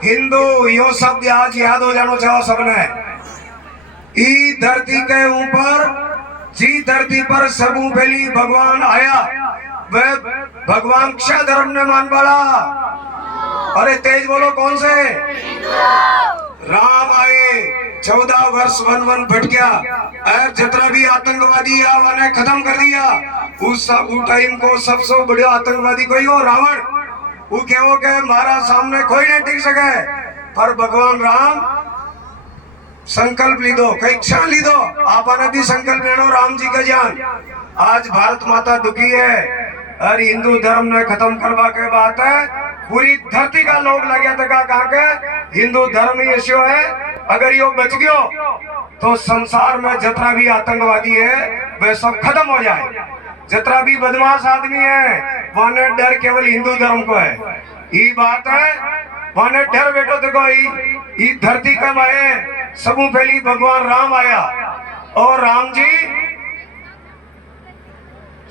हिंदू यो शब्द आज याद हो जानो चाहो सबने। ई धरती के ऊपर जी धरती पर सबू पहली भगवान आया, वह भगवान क्षय धर्म ने मान पड़ा। अरे तेज बोलो कौन से? राम आए, 14 वर्ष वन भटकिया और जितना भी आतंकवादी आवा ने खत्म कर दिया। उस टाइम को सबसे बड़ा आतंकवादी कोई हो रावण। वो कहो के हमारा सामने कोई नहीं टिक सके, पर भगवान राम संकल्प ली दो, कई क्षण ली दो। आपने भी संकल्प लेनो राम जी का ज्ञान। आज भारत माता दुखी है और हिंदू धर्म ने खत्म करवा के बात है। पूरी धरती का लोग लगे तक कहा के हिंदू धर्म ही ऐसा है, अगर यो बच गयो तो संसार में जितना भी आतंकवादी है वह सब खत्म हो जाए। जितना भी बदमाश आदमी है वहां डर केवल हिंदू धर्म को है। ये बात है वहां डर बैठो देखो ये धरती का माए सबू पहली भगवान राम आया और राम जी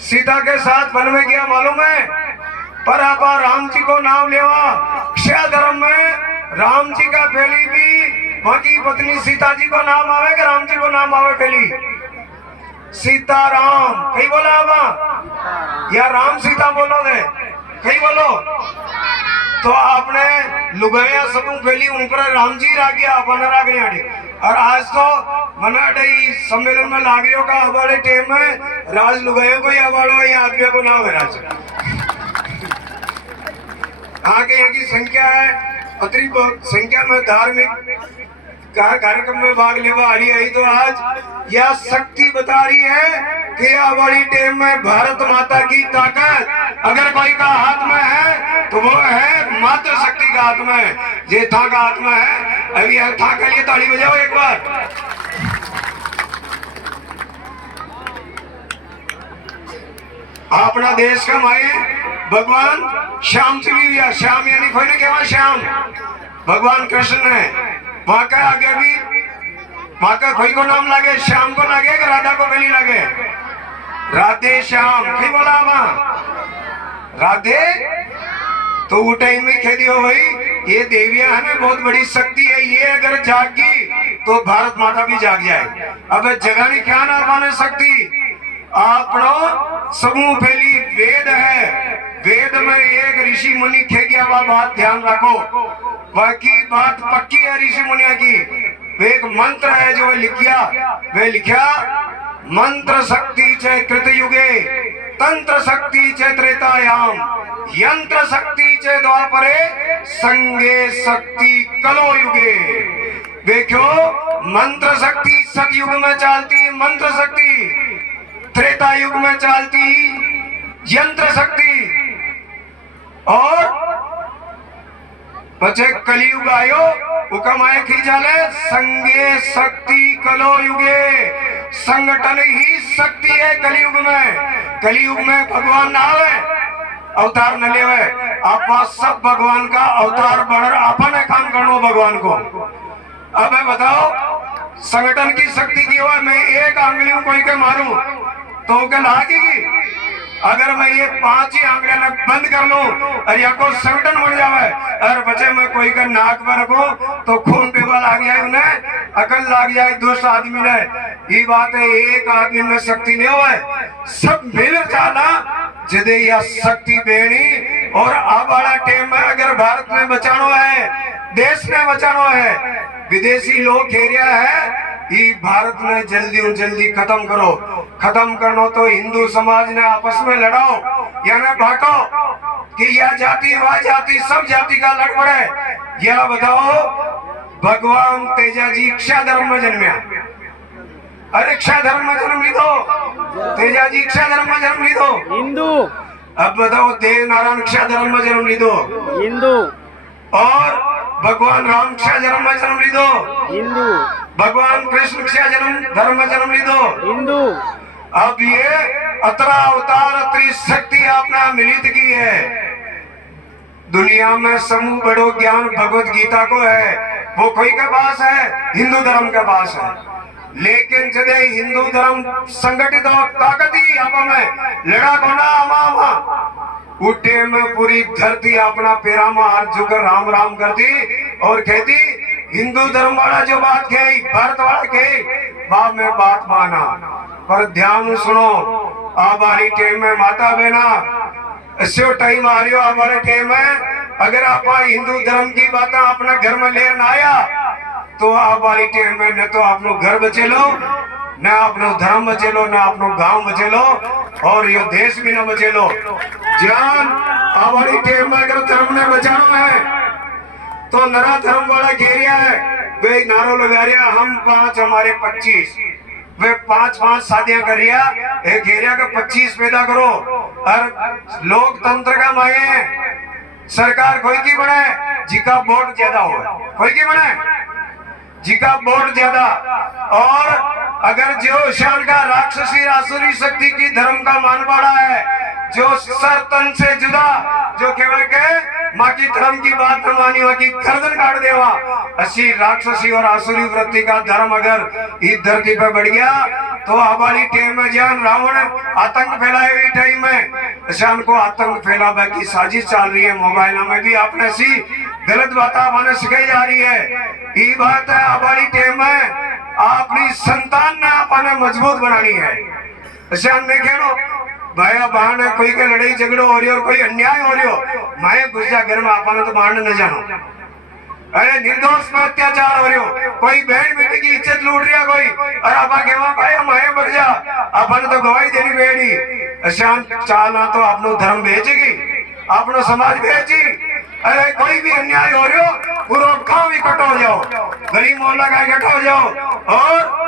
सीता के साथ वन में गया मालूम है, पर आप राम जी को नाम लेवा। क्षय धर्म में राम जी का पहली भी वहां की पत्नी सीता जी को नाम आवे कि राम जी को नाम आवे? पहली सीताराम कहीं बोला आवा या राम सीता बोलो दे कहीं बोलो? तो आपने लुगाया सबू पहली ऊपर राम जी रा गया अपन रा गया। और आज तो मना सम्मेलन में लागरियों का हमारे टेम में राज लुगायों को ही अवार्ड या आदमियों को नाम है राज। आगे यहाँ की संख्या है अतिरिक्त संख्या में धार्मिक कार्यक्रम में भाग लेवा आ रही है। तो आज यह शक्ति बता रही है कि हमारी टेम में भारत माता की ताकत अगर कोई का हाथ में है तो वो है मातृ शक्ति का हाथ में, जे था का हाथ में है। अभी यह था के लिए ताली बजाओ एक बार। अपना देश का माए भगवान श्याम से भी दिया। श्याम यानी कोई नहीं कहवा श्याम भगवान कृष्ण ने वहां का आगे भी वहां का कोई को नाम लगे श्याम को लगे कि राधा को पहली लगे? राधे श्याम कहीं बोला वहां राधे। तो वो टाइम में कह दियो भाई ये देवियां हमें बहुत बड़ी शक्ति है, ये अगर जागी तो भारत माता भी जाग जाए। अब जगानी क्या ना पाने शक्ति आपनो समूह पहली वेद है। वेद में एक ऋषि मुनि खे गया वह बात ध्यान रखो, बाकी बात पक्की है ऋषि मुनिया की। एक मंत्र है जो वे लिखा मंत्र शक्ति च कृत युगे तंत्र शक्ति च त्रेतायाम यंत्र शक्ति च द्वापरे संगे शक्ति कलो युगे। देखो मंत्र शक्ति सतयुग में चलती, मंत्र शक्ति त्रेता युग में चलती, यंत्र शक्ति और बचे कलयुग आयो हुक्म आए खींचाले संगे शक्ति कलो युगे। संगठन ही शक्ति है कलयुग में। कलयुग में भगवान ना आवे अवतार न लेवे, आप सब भगवान का अवतार बन अपन काम करनो भगवान को। अब मैं बताओ संगठन की शक्ति की हुआ मैं एक आंगली कोई के मारूं तो क्या लागेगी? अगर मैं ये 5 ही आंगलियां बंद कर लूं और या को संगठन बन जावे और बचे मैं कोई का नाक पर रखूं तो खून पीवा लग जाए, उन्हें अकल लग जाए दूसरा आदमी ने। ये बात है एक आदमी में शक्ति नहीं हुआ, सब मिल जाना जिदे यह शक्ति बेनी। और अब वाला टाइम में अगर भारत में बचाना है, देश में बचाना है, विदेशी लोग घेरिया है ये भारत ने जल्दी खत्म करो। खत्म करनो तो हिंदू समाज ने आपस में लड़ाओ या न बांटो कि यह जाति वह जाति सब जाति का लड़ पड़े। यह बताओ भगवान तेजा जी क्षय धर्म में जन्मिया, अरे क्षय धर्म में जन्म ली दो, तेजा जी क्षय धर्म में जन्म ली दो हिंदू। अब बताओ देव नारायण क्षय धर्म में जन्म ली दो हिंदू, और भगवान राम क्षय धर्म में जन्म ली दो हिंदू, भगवान कृष्ण क्षय धर्म में जन्म ली दो हिंदू। अब ये अतरा अवतार अतरी शक्ति आपने मिलित की है। दुनिया में समूह बड़ो ज्ञान भगवत गीता को है, वो कोई के पास है? हिंदू धर्म के पास है। लेकिन जब हिंदू धर्म संगठित और ताकती आप में लड़ा कोना आमा उठे में पूरी धरती अपना पैरा में हाथ झुकर राम राम करती और कहती हिंदू धर्म वाला जो बात कही भारत वाला कही बाप में बात माना, पर ध्यान सुनो आप वाली टेम में माता बहना ऐसे टाइम आ रही हो आप वाले टेम में अगर आप हिंदू धर्म की बात अपना घर में लेना आया तो आप वाली टेम में न तो अपनो घर बचे लो न अपनो धर्म बचे लो न अपनो गांव बचे लो और ये देश भी न बचे लो। जान आप वाली टेम में अगर धर्म ने बचाना है तो नरा धर्म वाला घेरिया है वे नारो लगा रिया हम 5 हमारे 25 वे 5 शादियां कर रिया एक घेरिया का 25 पैदा करो और लोकतंत्र का माये है सरकार कोई की बने जिका वोट ज्यादा हो कोई की बने जिका वोट ज्यादा और अगर जो शान का राक्षसी आसुरी शक्ति की धर्म का मान बढ़ा है जो सर तन से जुदा जो केवल के माँ की धर्म की बात न मानी माँ की गर्दन काट देवा असी राक्षसी और आसुरी वृत्ति का धर्म अगर इस धरती पर बढ़ गया तो हमारी टेम में जान रावण आतंक फैलाए हुई टाइम में शान को आतंक फैलावे की साजिश चल रही है। मोबाइल में भी आपने सी गलत बात आपने सिखाई जा रही है। ये बात है हमारी टेम में अपनी संतान ने आपने मजबूत बनानी है। शान देखे नो भाई बहन है कोई के लड़ाई झगड़ो हो रही और कोई अन्याय हो रही हो माए गुस्सा घर में आपने तो मारने न जानो अरे निर्दोष पर अत्याचार हो रही हो कोई बहन बेटी की इज्जत लूट रहा कोई और आपा केवा भाई माए बढ़ जा आपने तो गवाही देनी बेड़ी शान चालना तो अपनो धर्म भेजेगी अपनो समाज भेजी अरे कोई भी अन्याय हो रही हो पूरा गांव इकट्ठा हो जाओ गली मोहल्ला का इकट्ठा हो जाओ और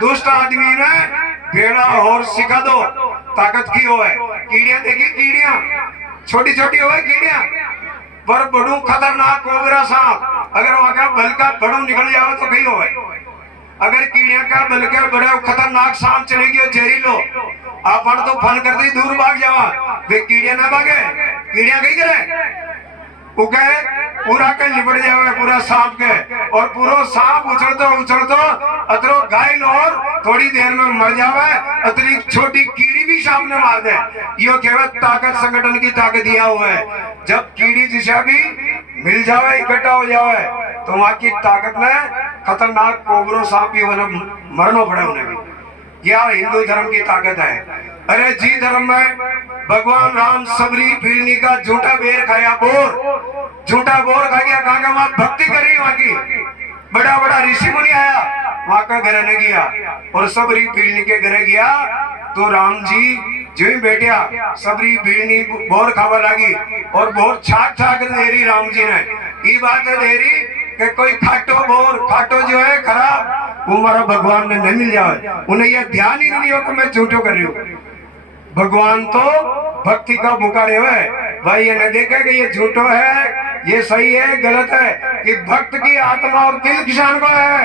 दुष्ट आदमी ने बेड़ा और सिखा दो ताकत की हो है कीड़ियां देखी कीड़ियां छोटी छोटी हो है कीड़ियां पर बड़ू खतरनाक कोबरा सांप अगर वहां का बल का बड़ू निकल जाओ तो कहीं हो है अगर कीड़ियां का बल के बड़े खतरनाक सांप चलेगी और जहरीलो अपन तो फन कर दी दूर भाग जावा वे कीड़ियां ना भागे कीड़ियां कहीं करे पूरा के लिपट जावे पूरा सांप के और पूरा सांप उछलतो अतरो घायल और थोड़ी देर में मर जावे अतरी छोटी कीड़ी भी सांप ने मार दे यो केवल ताकत संगठन की ताकत दिया हुआ है। जब कीड़ी दिशा भी मिल जावे इकट्ठा हो जावे तो वहां की ताकत में खतरनाक कोबरो सांप भी मरना पड़े उन्हें भी यह हिंदू धर्म की ताकत है। अरे जी धर्म में भगवान राम सबरी पीलनी का झूठा बेर खाया झूठा बोर खा गया कहा का वहां भक्ति करी वहां की बड़ा बड़ा ऋषि मुनि आया वहां का घर न गया और सबरी पीलनी के घर गया तो राम जी जो ही बैठा सबरी पीलनी बोर खावा लगी और बोर छाक छाक दे रही राम जी ने ये बात दे रही कि कोई खाटो जो है खराब वो हमारा भगवान ने नहीं मिल जाए उन्हें यह ध्यान ही नहीं हो कि मैं झूठो कर रही हूँ भगवान तो भक्ति का पुकारे हुए भाई ये न देखे कि ये झूठो है ये सही है गलत है कि भक्त की आत्मा और दिल किसान को है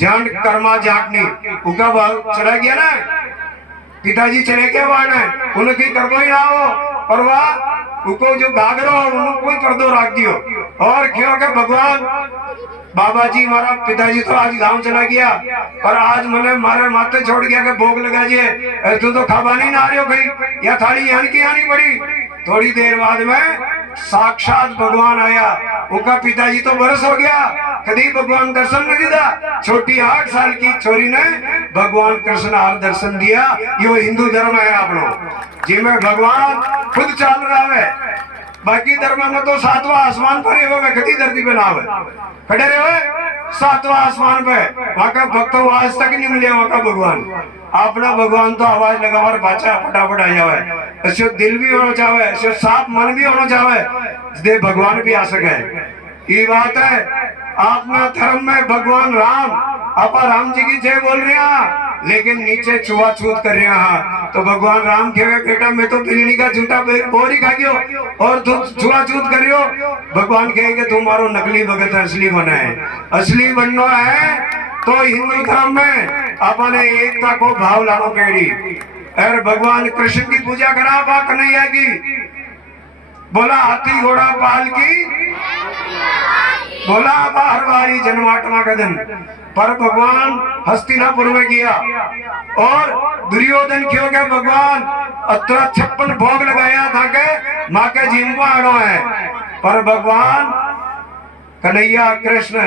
जान कर्मा जाटनी उनका चला गया ना पिताजी चले गए वहां उनकी कर्मो ही ना हो पर वह उनको जो घाघरो उनको कोई पर्दो रख दियो और क्यों के भगवान बाबा जी हमारा पिताजी तो आज गांव चला गया पर आज मैंने मारे माथे छोड़ गया के भोग लगा दिए तू तो खाबानी ना आ रही हो गई या थाली यहाँ की आनी पड़ी थोड़ी देर बाद में साक्षात भगवान आया उनका पिताजी तो बरस हो गया कभी भगवान दर्शन नहीं दिया छोटी 8 साल की छोरी ने भगवान कृष्ण आर दर्शन दिया यो हिंदू धर्म है आप लोग जिसमें भगवान खुद चल रहा है बाकी धर्म में तो 7वां आसमान पर ही होगा कभी धरती पे ना हो खड़े रहे 7वां आसमान पे वहां का भक्त आज तक नहीं मिले वहां का भगवान अपना भगवान तो आवाज लगा और बाचा फटाफट आ जावे ऐसे दिल भी होना चाहे ऐसे साफ मन भी होना चाहे दे भगवान भी आ सके ये बात है अपना धर्म में भगवान राम आपा राम जी की जय बोल रहे हैं लेकिन नीचे छुआछूत कर रहे हैं तो भगवान राम के बेटा मैं तो बिल्ली का झूठा बोर ही खा गयो और तुम छुआछूत कर रहे हो भगवान कहेंगे तुम्हारो नकली भगत असली बना है असली बनना है तो हिंदू धर्म में अपने एकता को भाव लानो पेड़ी और भगवान कृष्ण की पूजा करा बा कन्हैया की बोला हाथी घोड़ा पाल की बोला बाहर बारी जन्माष्टमा का दिन पर भगवान हस्तिनापुर में गया और दुर्योधन क्यों गया भगवान 56 भोग लगाया था के माँ के जीव को आड़ो है पर भगवान कन्हैया कृष्ण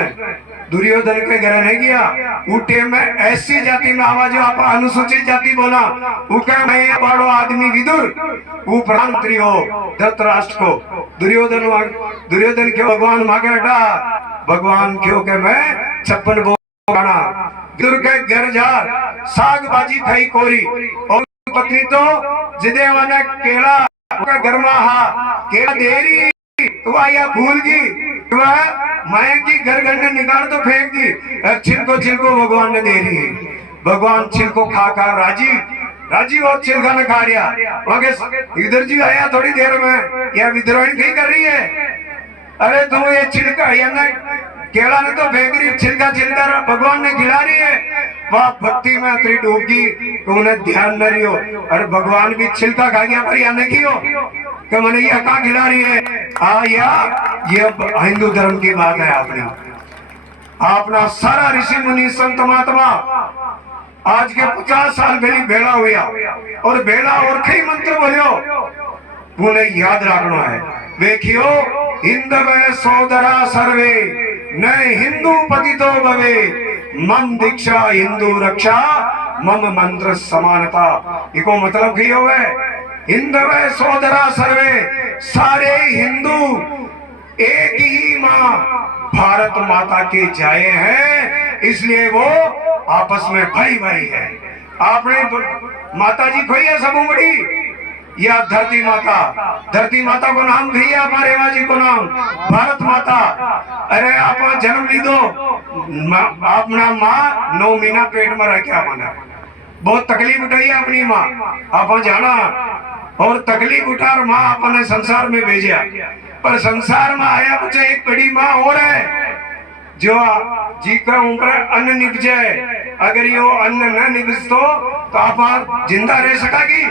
दुर्योधन के घर नहीं गया। उठे में ऐसी जाति में आवाज आप अनुसूचित जाति बोला उके मैं बड़ो आदमी विदुर वो प्रधानमंत्री हो धृतराष्ट्र को दुर्योधन क्यों भगवान मांगे बेटा भगवान क्यों के मैं 56 बोना विदुर के घर जा साग भाजी खाई कोरी और पत्नी तो जिदेवा ने केला घर में हा केला देरी तो आया भूल गई माया की घर घर ने निकाल तो फेंक दी। छिलको छिलको भगवान ने दे रही है। भगवान छिलको खा खा राजी और छिलका ने खा लिया। इधर जी आया थोड़ी देर में यह विद्रोही नहीं कर रही है। अरे तुम ये छिलका या ना केला ने तो फेंक रही छिलका भगवान ने खिला रही है। वह भक्ति में अतरी डूबगी तो उन्हें ध्यान न रही हो। अरे भगवान भी छिलका खा गया पर या नहीं हो कि मैंने यह कहाँ खिला रही है। ये हिंदू धर्म की बात है। आपने अपना सारा ऋषि मुनि संत महात्मा आज के 50 साल पहले भेड़ा हुआ और भेड़ा और कई मंत्र बोलियो उन्हें याद रखना है। देखियो हिंदवे सोदरा सर्वे न हिंदू पतितो भवे मम दीक्षा हिंदू रक्षा मम मंत्र समानता। इको मतलब की हो हिंदवे सोदरा सर्वे सारे हिंदू एक ही माँ भारत माता के जाए हैं इसलिए वो आपस में भाई भाई है। आपने माता जी खोई है सब उमड़ी या धरती माता को नाम दी है हमारे माँ जी को नाम भारत माता। अरे आप जन्म ली दो अपना माँ 9 महीना पेट में रह क्या माना बहुत तकलीफ उठाई है अपनी माँ आप जाना और तकलीफ उठा माँ अपने संसार में भेजा पर संसार में आया बच्चे एक बड़ी माँ और है जो जी का ऊपर अन्न निपजे। अगर यो अन्न न निपजतो तो आप जिंदा रह सकेगी।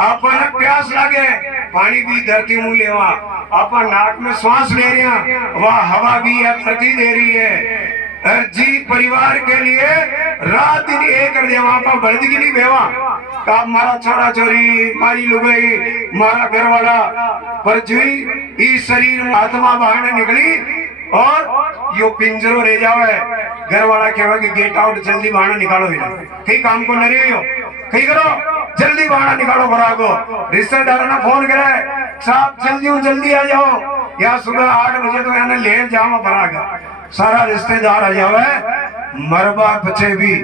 आप प्यास लागे पानी भी धरती मुंह लेवा आप नाक में श्वास ले रहे वह हवा भी या धरती दे रही है। जी परिवार के लिए रात दिन एक कर दे वहां पर बड़दगी नहीं बेवा का मारा छोरा छोरी मारी लुगाई मारा घर वाला पर जुई इस शरीर में आत्मा बाहर निकली और यो पिंजरो रह जावे घर वाला कहवा कि गेट आउट जल्दी बाहर निकालो ही कहीं काम को न रही हो कहीं करो जल्दी बाहर निकालो भरागो। रिश्तेदारों ने फोन करे साहब जल्दी आ जाओ या सुबह 8 बजे तो यहाँ ले जाओ भरागा सारा रिश्तेदार आ जावे मरबा बचे भी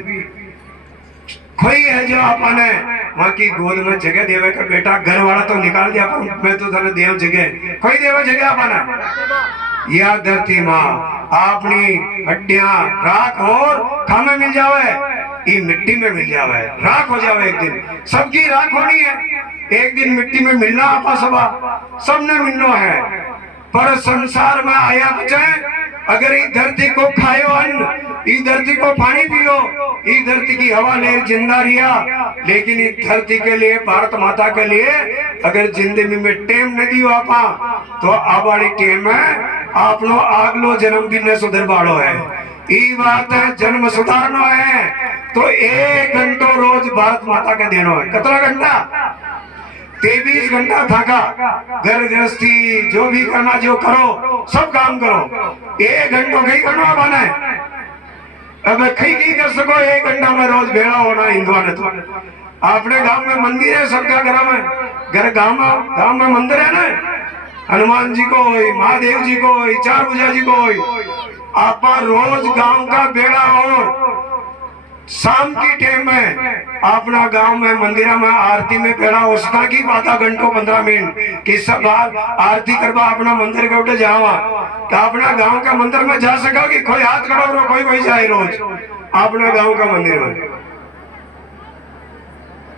कोई है जो अपने माँ की गोद में जगह देवे का बेटा घर वाला तो निकाल दिया मैं तो थाने देव जगह कोई देवे जगह अपना या धरती माँ अपनी हड्डियां राख और खामे मिल जावे ये मिट्टी में मिल जावे राख हो जावे एक दिन सबकी राख होनी है एक दिन मिट्टी में मिलना आपा सबने मिलना है। पर संसार में आया बचे अगर इस धरती को खायो अन्न इस धरती को पानी पियो इस धरती की हवा ले जिंदा रिया लेकिन इस धरती के लिए भारत माता के लिए अगर जिंदगी में टेम न दियो आपा तो आबाड़ी टेम में आपनो आगलो जन्म भी न सुधर बाड़ो है। ई बात है जन्म सुधारनो है तो 1 घंटो रोज भारत माता का देनो है। कितना घंटा 23 घंटा थाका घर गृहस्थी जो भी करना जो करो सब काम करो 1 घंटो कहीं करना बने अब कहीं कर सको 1 घंटा में रोज भेड़ा होना हिंदुआ ने तो अपने गांव में मंदिर है सबका घर गांव में मंदिर है ना हनुमान जी को महादेव जी को चार भुजा जी को आप रोज गांव का बेड़ा और शाम की टाइम में अपना गांव में मंदिर में आरती में बेड़ा उसका की आधा घंटो 15 मिनट कि सब आरती करवा अपना मंदिर के उठे जावा तो अपना गांव का मंदिर में जा सका कि कोई हाथ खड़ा हो कोई जाए रोज अपना गांव का मंदिर में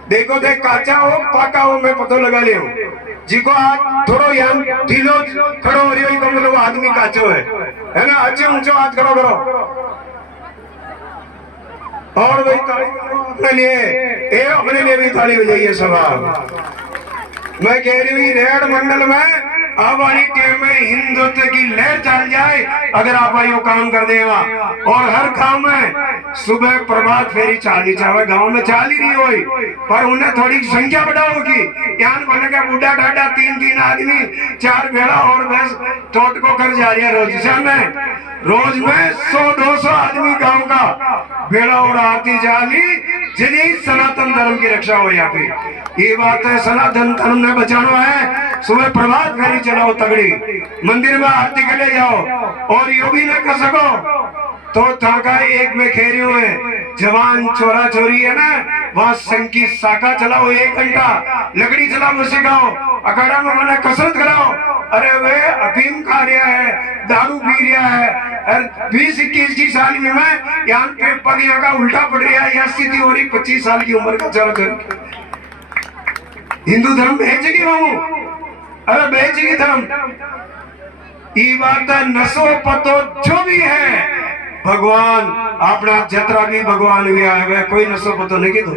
देखो देख काचा हो पाका हो मैं पतो लगा लियो जिको हाथ थोड़ो यान ढीलो खड़ो हो रही हो मतलब आदमी काचो है ना अच्छे ऊंचो हाथ खड़ो करो और वही ताली अपने लिए अपने लिए भी ताली बजाइए सब। मैं कह रही हूँ रेड मंडल में अब वाली टाइम में हिंदुत्व की लहर चल जाए अगर आप यो काम कर देवा। और हर गांव में सुबह प्रभात फेरी चालनी चाहे, गांव में चाल ही नहीं हुई, पर उन्हें थोड़ी संख्या बढ़ाओगी। यहाँ बने का बूढ़ा ढाडा 3-3 आदमी 4 भेड़ा और भैंस टोट को कर जा रही है रोज में 100-200 आदमी गांव का भेड़ा और आरती जाली, जिन्हें सनातन धर्म की रक्षा हो या फिर ये बात है। सनातन धर्म ने बचाना है, सुबह प्रभात फेरी चलाओ तगड़ी, मंदिर में आरती के ले जाओ। और यो भी न कर सको तो थाका एक में खेरियो है जवान चोरा चोरी है ना, वहां संकी शाखा चलाओ 1 घंटा, लकड़ी चलाओ सिखाओ, अखाड़ा में मैंने कसरत कराओ। अरे वे अफीम खा रहा है, दारू पी रहा है, 20-21 साल में मैं यहाँ पे पग यहाँ का उल्टा पड़ रहा है, यह स्थिति हो रही 25 साल की उम्र का चोरा चोरी। हिंदू धर्म बेचेगी बाबू, अरे बेचेगी धर्म। ये बात है नशो पतो जो भी है भगवान अपना जतरा भी भगवान भी आए हुए, कोई नशो पतो नहीं दो।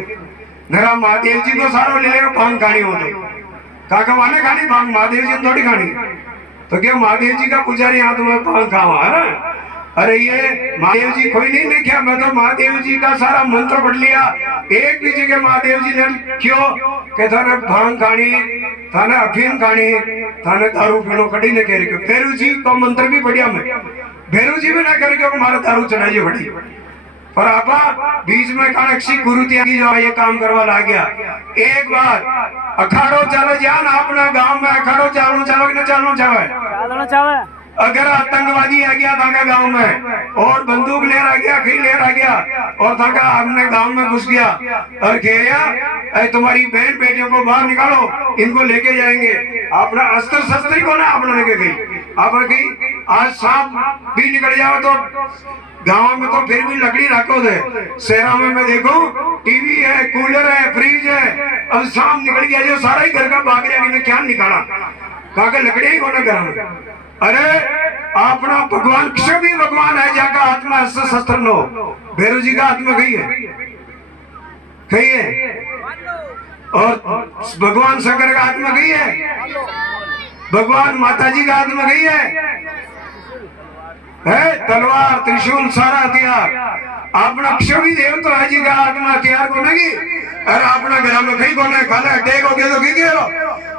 मेरा महादेव जी को सारो ले लेगा, भांग खानी हो तो काका माने खानी भांग, महादेव जी थोड़ी खानी। तो क्या महादेव जी का पुजारी यहाँ तुम्हें भांग खावा है ना? अरे ये महादेव जी कोई नहीं लिखा, मैं तो महादेव जी का सारा मंत्र पढ़ लिया। एक भी जगह महादेव जी ने क्यों के थाने भांग खानी, थाने अफीम खानी, थाने दारू पीनो कड़ी ने कह रही। भैरू जी को मंत्र भी पढ़िया मैं, भैरू जी भी ना करके हमारा दारू चढ़ाइए बड़ी। पर आपा बीच में कानक्षी गुरु त्यागी जो ये काम करवा ला गया। एक बार अखाड़ो चले जान अपना गांव में, अखाड़ो चालू चाहे कि न चालू चाहे। अगर आतंकवादी आ गया था गांव में और बंदूक ले आ गया, खी ले आ गया और था अपने गांव में घुस गया और कह तुम्हारी बहन बेटियों को बाहर निकालो, इनको लेके जाएंगे। अपना अस्त्र शस्त्र को ना अपना लेके गई, आप गई आज सांप भी निकल जाओ तो गांव में तो फिर भी लकड़ी रखो दे, शहरा में मैं देखो टीवी है, कूलर है, फ्रिज है। अब सांप निकल गया जो सारा ही घर का भाग गया, क्या निकाला कहा लकड़ी ही कोना घर में। अरे अपना भगवान किसी भी भगवान है जाका आत्मा अस्त्र शस्त्र लो, भैरव जी का आत्मा गई है और भगवान शंकर का आत्मा गई है, भगवान माता जी का आत्मा गई है तलवार त्रिशूल सारा हथियार अपना क्षमी देव तो है जी का आत्मा हथियार को नहीं। अरे अपना घर में कहीं को नहीं खाना टेक हो गया तो की करो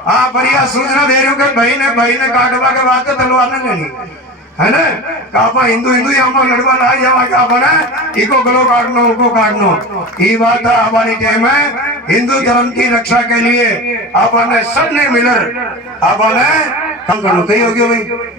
आप बढ़िया सूचना दे रहे हो कि भाई ने काटवा के बाद तलवार ने नहीं है ना, कापा हिंदू यहाँ लड़वा ला जावा क्या बना इको गलो काटनो उको काटनो। ये बात है हमारी टाइम है हिंदू धर्म की रक्षा के लिए आपने सबने मिलकर आपने काम करना कही होगी भाई।